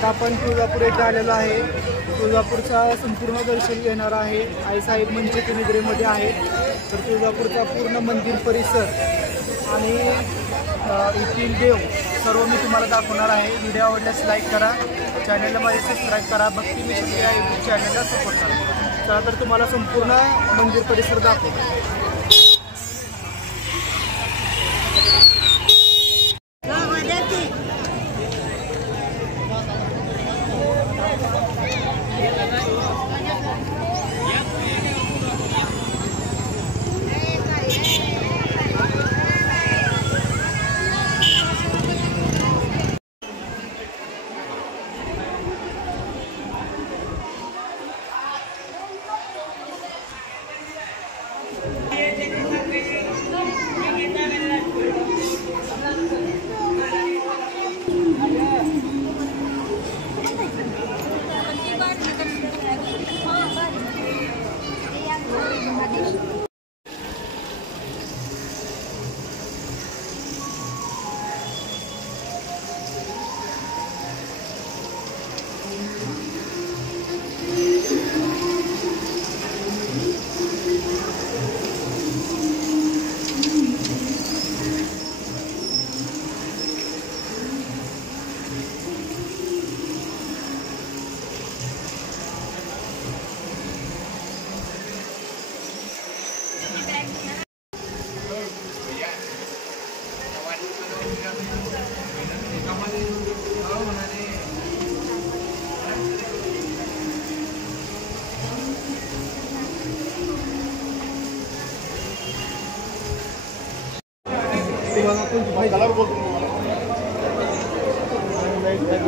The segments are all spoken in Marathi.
आता आपण तुळजापूर येथे आलेलो आहे. तुळजापूरचा संपूर्ण दर्शन घेणार आहे. आईसाहेब मंचकी निद्रेमध्ये आहे. तर तुळजापूरचा पूर्ण मंदिर परिसर आणि येथील देव सर्व मी तुम्हाला दाखवणार आहे. व्हिडिओ आवडल्यास लाईक करा, चॅनलला माझे सबस्क्राईब करा, भक्ती मिशन या यूट्यूब चॅनलला सपोर्ट करा. चला तर तुम्हाला संपूर्ण मंदिर परिसर दाखवतो.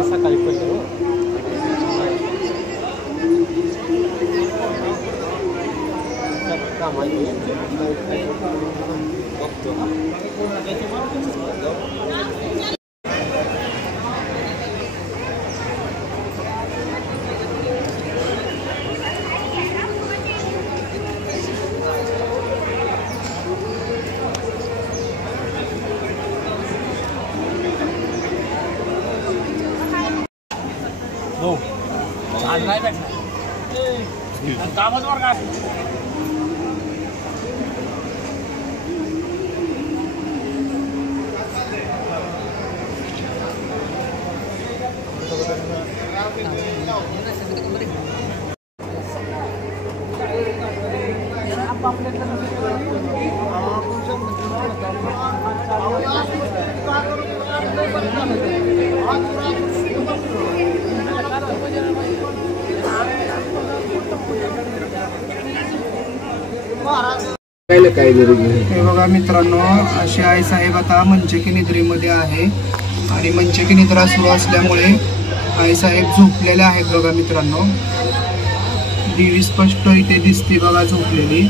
सकाळी पडले हो आज नाही भेटणार कामच वर काय हे बघा मित्रांनो, अशी आईसाहेब आता मंचकी निद्रेमध्ये आहे आणि मंचकी निद्रा सुरू असल्यामुळे आईसाहेब झोपलेले आहेत. बघा मित्रांनो, देवी स्पष्ट इथे दिसते बघा झोपलेली.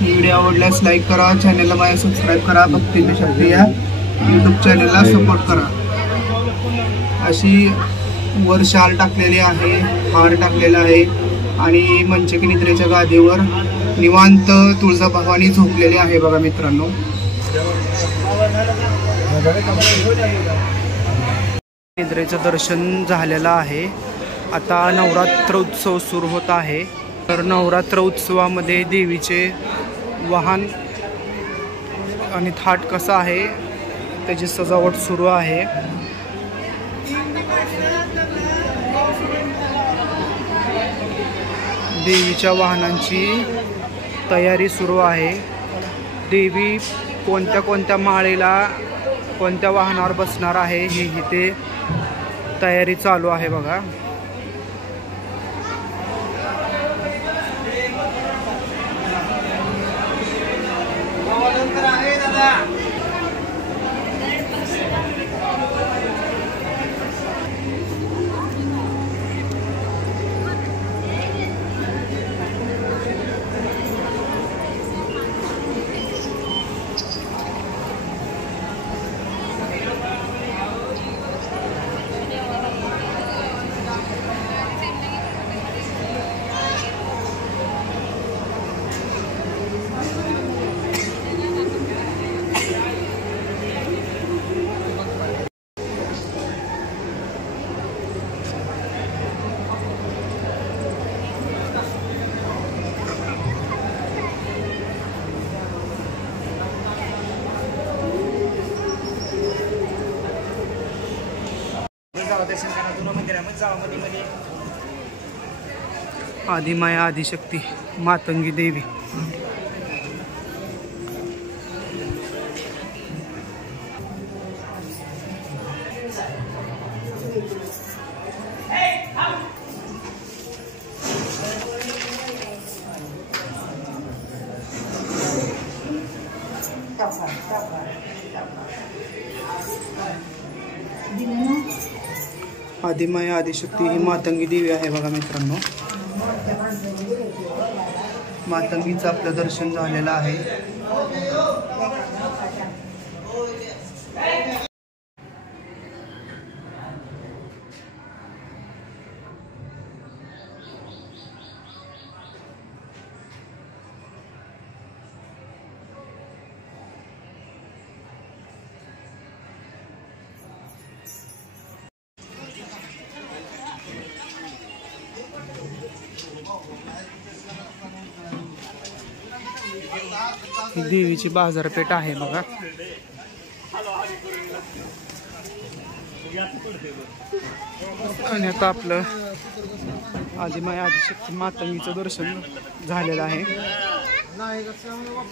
व्हिडिओ आवडल्यास लाईक करा, चॅनलला माझ्या सबस्क्राईब करा, भक्ती मिशन या यूट्यूब चॅनलला सपोर्ट करा. अशी वर शाल टाकलेली आहे, हार टाकलेला आहे आणि मंचकी निद्रेच्या गादीवर निवांत तुळजाभवानी झोपलेली आहे. बघा मित्रांनो, निद्रेचं दर्शन झालेलं आहे. आता नवरात्र उत्सव सुरू होत आहे. तर नवरात्र उत्सवामध्ये देवीचे वाहन आणि थाट कसा आहे त्याची सजावट सुरू आहे. देवीच्या वाहनांची तयारी सुरू आहे. देवी कोणत्या कोणत्या माळेला कोणत्या वाहनावर बसणार आहे हे इथे तयारी चालू आहे. बघा जावा दर्शन करा. जुनं मंदिरामध्ये जावा मध्ये आदिमाया आदिशक्ती मातंगी देवी. आदिमाया आदिशक्ती ही मातंगी देवी आहे बघा मित्रांनो. मातंगीचं आपलं दर्शन झालेलं आहे. ही देवीची बाजारपेठ आहे बघा. आणि आता आपलं आदिमाया आदिशक्ती मातंगीचं दर्शन झालेलं आहे.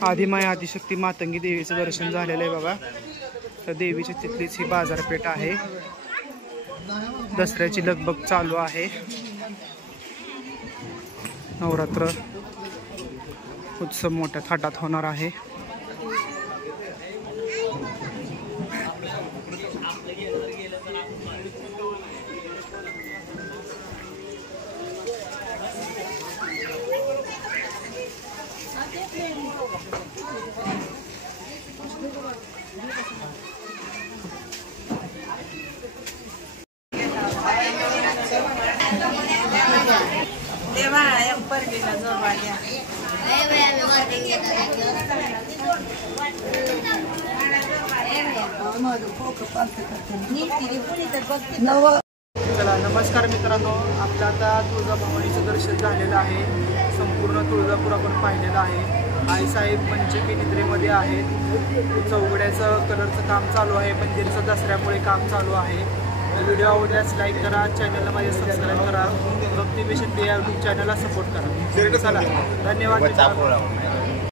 आदिमाया आदिशक्ती मातंगी देवीचं दर्शन झालेलं आहे बघा. तर देवीची तिथलीच ही बाजारपेठ आहे. दसऱ्याची लगबग चालू आहे. नवरात्र उत्सव मोठ्या थाटात होणार आहे. चला नमस्कार मित्रांनो, आपलं आता तुळजाभवानीचं दर्शन झालेलं आहे. संपूर्ण तुळजापूर आपण पाहिलेलं आहे. आईसाहेब पंचकी निद्रेमध्ये आहेत. चौघड्याचं कलरचं काम चालू आहे. मंदिरचं दसऱ्यामुळे काम चालू आहे. व्हिडिओ आवडल्यास लाईक करा, चॅनलला माझे सबस्क्राईब करा, भक्ती मिशन यूट्यूब चॅनलला सपोर्ट करा. चला धन्यवाद.